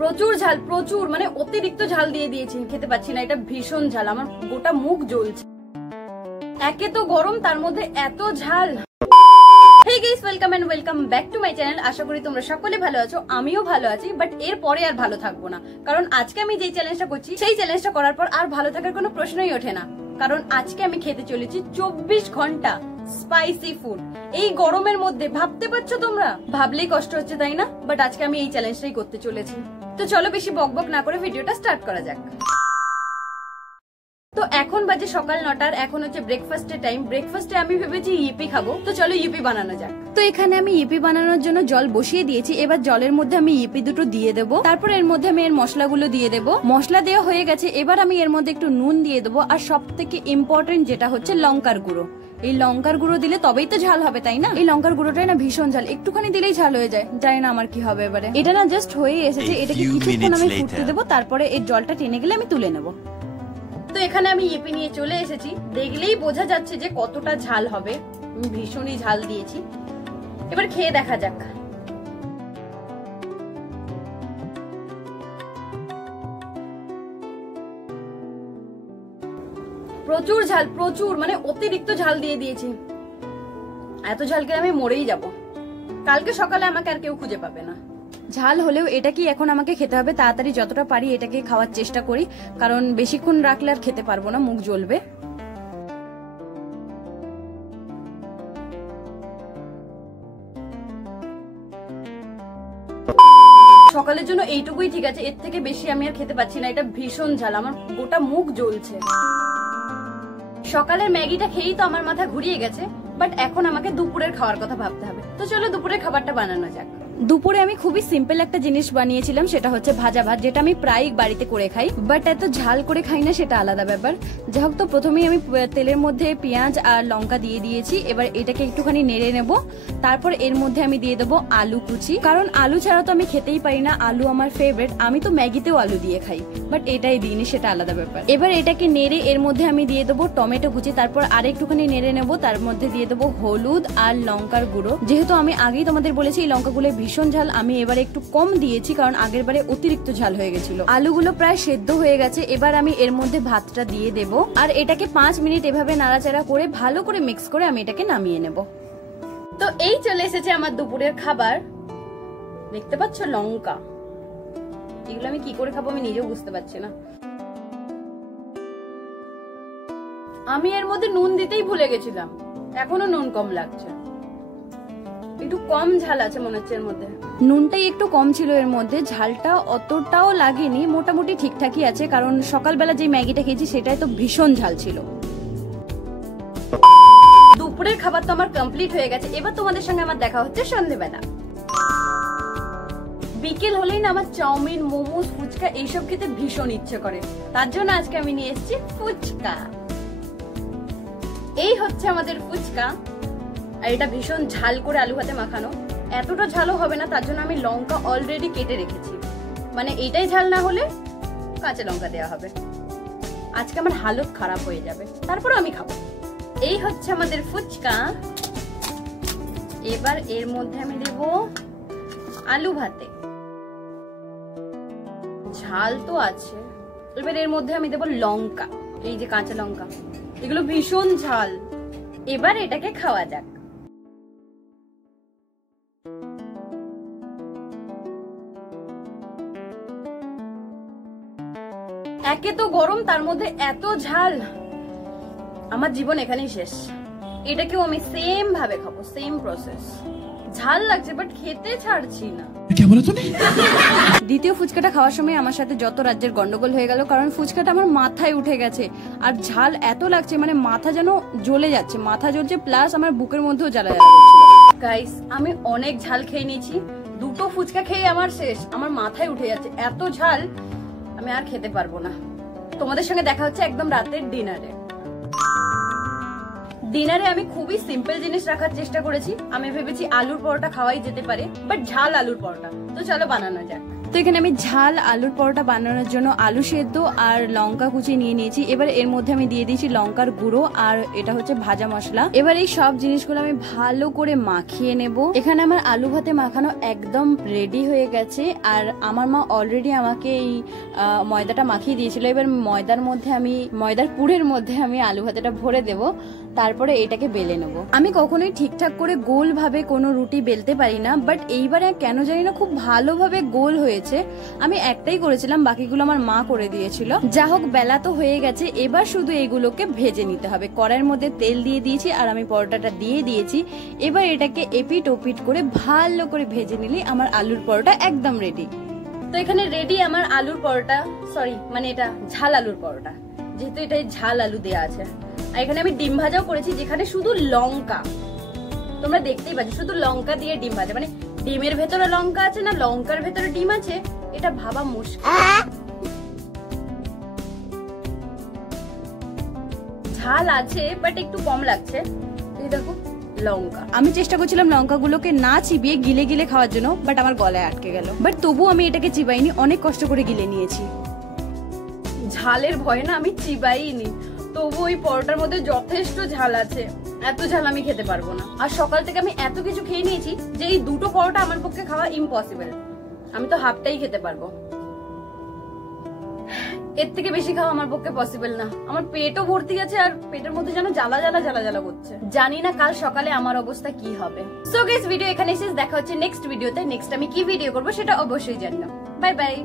প্রচুর ঝাল, প্রচুর মানে অতিরিক্ত ঝাল দিয়ে দিয়েছি, খেতে পাচ্ছি না। এটা ভীষণ ঝাল, আমার গোটা মুখ জ্বলছে। একে তো গরম, তার মধ্যে এত ঝাল। Hey guys, welcome and welcome back to my channel. আশা করি তোমরা সকলে ভালো আছো, আমিও ভালো আছি। বাট এর পরে আর ভালো থাকবো না, কারণ আজকে আমি যেই চ্যালেঞ্জটা করছি সেই চ্যালেঞ্জটা করার পর আর ভালো থাকার কোনো প্রশ্নই ওঠে না। কারণ আজকে আমি খেতে চলেছি 24 ঘন্টা স্পাইসি ফুড এই গরমের মধ্যে। ভাবতে পারছো তোমরা? ভাবলেই কষ্ট হচ্ছে, তাই না? বাট আজকে আমি এই চ্যালেঞ্জটাই করতে চলেছি। তো চলো বেশি বকবক না করে ভিডিওটা স্টার্ট করা যাক। তো এখন বাজে সকাল 9টার, এখন হচ্ছে ব্রেকফাস্টের টাইম। ব্রেকফাস্টে আমি ভেবেছি ইপি খাবো, তো চলো ইপি বানানো যাক। তো এখানে আমি ইপি বানানোর জন্য জল বসিয়ে দিয়েছি। এবার জলের মধ্যে আমি ইপি দুটো দিয়ে দেবো, তারপর এর মধ্যে আমি এর মশলাগুলো দিয়ে দেবো। মশলা দেওয়া হয়ে গেছে, এবার আমি এর মধ্যে একটু নুন দিয়ে দেবো, আর সব থেকে ইম্পর্টেন্ট যেটা হচ্ছে লঙ্কার গুঁড়ো। এই লঙ্কার গুঁড়ো দিলে তবেই তো ঝাল হবে, তাই না? এই লঙ্কার গুঁড়োটাই না ভীষণ ঝাল, একটুখানি দিলেই ঝাল হয়ে যায়। জানি না আমার কি হবে এবারে। এটা না জাস্ট হয়ে এসেছে, এটাকে কিছুক্ষণ আমি ফুটতে দেবো, তারপরে এর জলটা টেনে গেলে আমি তুলে নেবো। তো এখানে আমি ইপি নিয়ে চলে এসেছি, দেখলেই বোঝা যাচ্ছে যে কতটা ঝাল হবে। আমি ভীষণই ঝাল দিয়েছি, এবার খেয়ে দেখা যাক। প্রচুর ঝাল, প্রচুর মানে অতিরিক্ত ঝাল দিয়ে দিয়েছি। এত ঝালকে আমি মরেই যাব, কালকে সকালে আমাকে আর কেউ খুঁজে পাবে না। ঝাল হলেও এটা কি এখন আমাকে খেতে হবে তাড়াতাড়ি, যতটা পারি এটাকে খাওয়ার চেষ্টা করি, কারণ বেশিক্ষণ রাখলে আর খেতে পারবো না, মুখ জ্বলবে। সকালের জন্য এইটুকুই ঠিক আছে, এর থেকে বেশি আমি আর খেতে পাচ্ছি না। এটা ভীষণ ঝাল, আমার গোটা মুখ জ্বলছে। সকালের ম্যাগিটা খেয়েই তো আমার মাথা ঘুরিয়ে গেছে, বাট এখন আমাকে দুপুরের খাওয়ার কথা ভাবতে হবে। তো চলো দুপুরের খাবারটা বানানো যাক। দুপুরে আমি খুবই সিম্পল একটা জিনিস বানিয়েছিলাম, সেটা হচ্ছে ভাজা ভাত, যেটা আমি প্রায় বাড়িতে করে খাই, বাট এত ঝাল করে খাই না, সেটা আলাদা ব্যাপার। যাই হোক, তো প্রথমেই আমি তেলের মধ্যে পেঁয়াজ আর লঙ্কা দিয়ে দিয়েছি। এবার এটাকে একটুখানি নেড়ে নেব, তারপর এর মধ্যে আমি দিয়ে দেবো আলু কুচি, কারণ আলু ছাড়া তো আমি খেতেই পারি না, আলু আমার ফেভারিট। আমি তো ম্যাগিতেও আলু দিয়ে খাই, বাট এটাই দিইনি, সেটা আলাদা ব্যাপার। এবার এটাকে নেড়ে এর মধ্যে আমি দিয়ে দেবো টমেটো কুচি, তারপর আর একটুখানি নেড়ে নেব, তার মধ্যে দিয়ে দেবো হলুদ আর লঙ্কার গুঁড়ো। যেহেতু আমি আগেই তোমাদের বলেছি এই লঙ্কাগুলো ভীষণ ঝাল, আমি এবারে একটু কম দিয়েছি, কারণ আগের বারে অতিরিক্ত ঝাল হয়ে গেছিল। আলুগুলো প্রায় সেদ্ধ হয়ে গেছে, এবার আমি এর মধ্যে ভাতটা দিয়ে দেব, আর এটাকে 5 মিনিট এভাবে নাড়াচাড়া করে ভালো করে মিক্স করে আমি এটাকে নামিয়ে নেব। তো এই চলে এসেছে আমার দুপুরের খাবার। দেখতে পাচ্ছ লঙ্কা, এগুলো আমি কি করে খাবো আমি নিজেও বুঝতে পারছি না। আমি এর মধ্যে নুন দিতেই ভুলে গেছিলাম, এখনো নুন কম লাগছে, একটু কম ঝাল আছে মনে হচ্ছে এর মধ্যে। নুনটাই একটু কম ছিল এর মধ্যে, ঝালটা অতটাও লাগেনি, মোটামুটি ঠিকঠাকই আছে, কারণ সকালবেলা যে ম্যাগিটা খেয়েছি সেটাই তো ভীষণ ঝাল ছিল। দুপুরের খাবার তো আমার কমপ্লিট হয়ে গেছে, এবার তোমাদের সঙ্গে আমার দেখা হচ্ছে সন্ধ্যেবেলা। বিকেল হলেই না আমার চাউমিন, মোমোস, ফুচকা এইসব খেতে ভীষণ ইচ্ছে করে, তার জন্য আজকে আমি নিয়ে এসেছি ফুচকা। এই হচ্ছে আমাদের ফুচকা, আর এটা ভীষণ ঝাল করে আলু ভাতে মাখানো। এতটা ঝালও হবে না, তার জন্য আমি লঙ্কা অলরেডি কেটে রেখেছি, মানে এইটাই ঝাল না হলে কাঁচা লঙ্কা দেওয়া হবে। আজকে আমার হালত খারাপ হয়ে যাবে, তারপরে আমি খাবো। এই হচ্ছে আমাদের ফুচকা। এবার এর মধ্যে আমি দেব আলু ভাতে, ঝাল তো আছে। এবার এর মধ্যে আমি দেব লঙ্কা, এই যে কাঁচা লঙ্কা, এগুলো ভীষণ ঝাল। এবার এটাকে খাওয়া যাক। একে তো গরম, তার মধ্যে এত ঝাল, আমার জীবন এখানেই শেষ। এটাকেও আমি সেম ভাবে খাবো, সেম প্রসেস। ঝাল লাগছে বাট খেতে ছাড়ছি না। দ্বিতীয় ফুচকাটা খাওয়ার সময় আমার সাথে যত রাজ্যের গন্ডগোল হয়ে গেল, কারণ ফুচকাটা আমার মাথায় উঠে গেছে, আর ঝাল এত লাগছে মানে মাথা যেন জ্বলে যাচ্ছে, মাথা জ্বলছে, প্লাস আমার বুকের মধ্যেও জ্বালা জ্বালা করছিল। গাইস, আমি অনেক ঝাল খেয়ে নিয়েছি, দুটো ফুচকা খেয়ে আমার শেষ, আমার মাথায় উঠে যাচ্ছে এত ঝাল, আমি আর খেতে পারবো না। তোমাদের সঙ্গে দেখা হচ্ছে একদম রাতের ডিনারে। ডিনারে আমি খুবই সিম্পল জিনিস রাখার চেষ্টা করেছি। আমি ভেবেছি আলুর পরোটা খাওয়াই যেতে পারে, বাট ঝাল আলুর পরোটা। তো চলো বানানো যাক। তো এখানে আমি ঝাল আলুর পরোটা বানানোর জন্য আলু সেদ্ধ আর লঙ্কা কুচি নিয়ে নিয়েছি। এবার এর মধ্যে আমি দিয়ে দিয়েছি লঙ্কার গুঁড়ো আর এটা হচ্ছে ভাজা মশলা। এবার এই সব জিনিসগুলো আমি ভালো করে মাখিয়ে নেব। এখানে আমার আলু ভাতে মাখানো একদম রেডি হয়ে গেছে আর আমার মা অলরেডি আমাকে এই ময়দাটা মাখিয়ে দিয়েছিল। এবার ময়দার পুরের মধ্যে আমি আলু ভাতেটা ভরে দেব, তারপরে এটাকে বেলে নেব। আমি কখনোই ঠিকঠাক করে গোল ভাবে কোনো রুটি বেলতে পারি না, বাট এইবারে কেন জানি না খুব ভালোভাবে গোল হয়েছে। আমি একটাই করেছিলাম, বাকিগুলো আমার মা করে দিয়েছিল। যা হোক, বেলা তো হয়ে গেছে, এবার শুধু এগুলোকে ভেজে নিতে হবে। কড়াইয়ের মধ্যে তেল দিয়ে দিয়েছি আর আমি পরোটাটা দিয়ে দিয়েছি। এবার এটাকে এপিট ওপিট করে ভালো করে ভেজে নিলে আমার আলুর পরোটা একদম রেডি। তো এখানে রেডি আমার আলুর পরোটা, মানে এটা ঝাল আলুর পরোটা, যেহেতু এটা ঝাল আলু দেয়া আছে। আর এখানে আমি ডিম ভাজাও করেছি, যেখানে শুধু লঙ্কা, তোমরা দেখতেই পাচ্ছ, শুধু লঙ্কা দিয়ে ডিম ভাজা। মানে ডিমের ভেতরে লঙ্কা আছে না লঙ্কার ভেতরে ডিম আছে, এটা ভাবা মুশকিল। ঝাল আছে বাট একটু কম লাগছে। এই দেখো লঙ্কা, আমি চেষ্টা করছিলাম লঙ্কাগুলোকে না চিবিয়ে গিলে গিলে খাওয়ার জন্য, বাট আমার গলায় আটকে গেল। বাট তবুও আমি এটাকে চিবাইনি, অনেক কষ্ট করে গিলে নিয়েছি। ঝালের ভয়ে না আমি চিবাইনি, তবু ওই পরোটার মধ্যে যথেষ্ট ঝাল আছে। এত ঝাল আমি খেতে পারবো না। আর সকাল থেকে আমি এত কিছু খেয়ে নিয়েছি যে এই দুটো পরোটা আমার পক্ষে খাওয়া ইম্পসিবল। আমি তো হাফটাই খেতে পারবো, এর থেকে বেশি খাওয়া আমার পক্ষে পসিবল না। আমার পেটও ভর্তি আছে আর পেটের মধ্যে যেন জ্বালা জ্বালা জ্বালা জ্বালা করছে। জানি না কাল সকালে আমার অবস্থা কি হবে। সো গাইস, ভিডিও এখানে শেষ। দেখা হচ্ছে নেক্সট ভিডিওতে। নেক্সট আমি কি ভিডিও করবো সেটা অবশ্যই জানিও। Bye bye.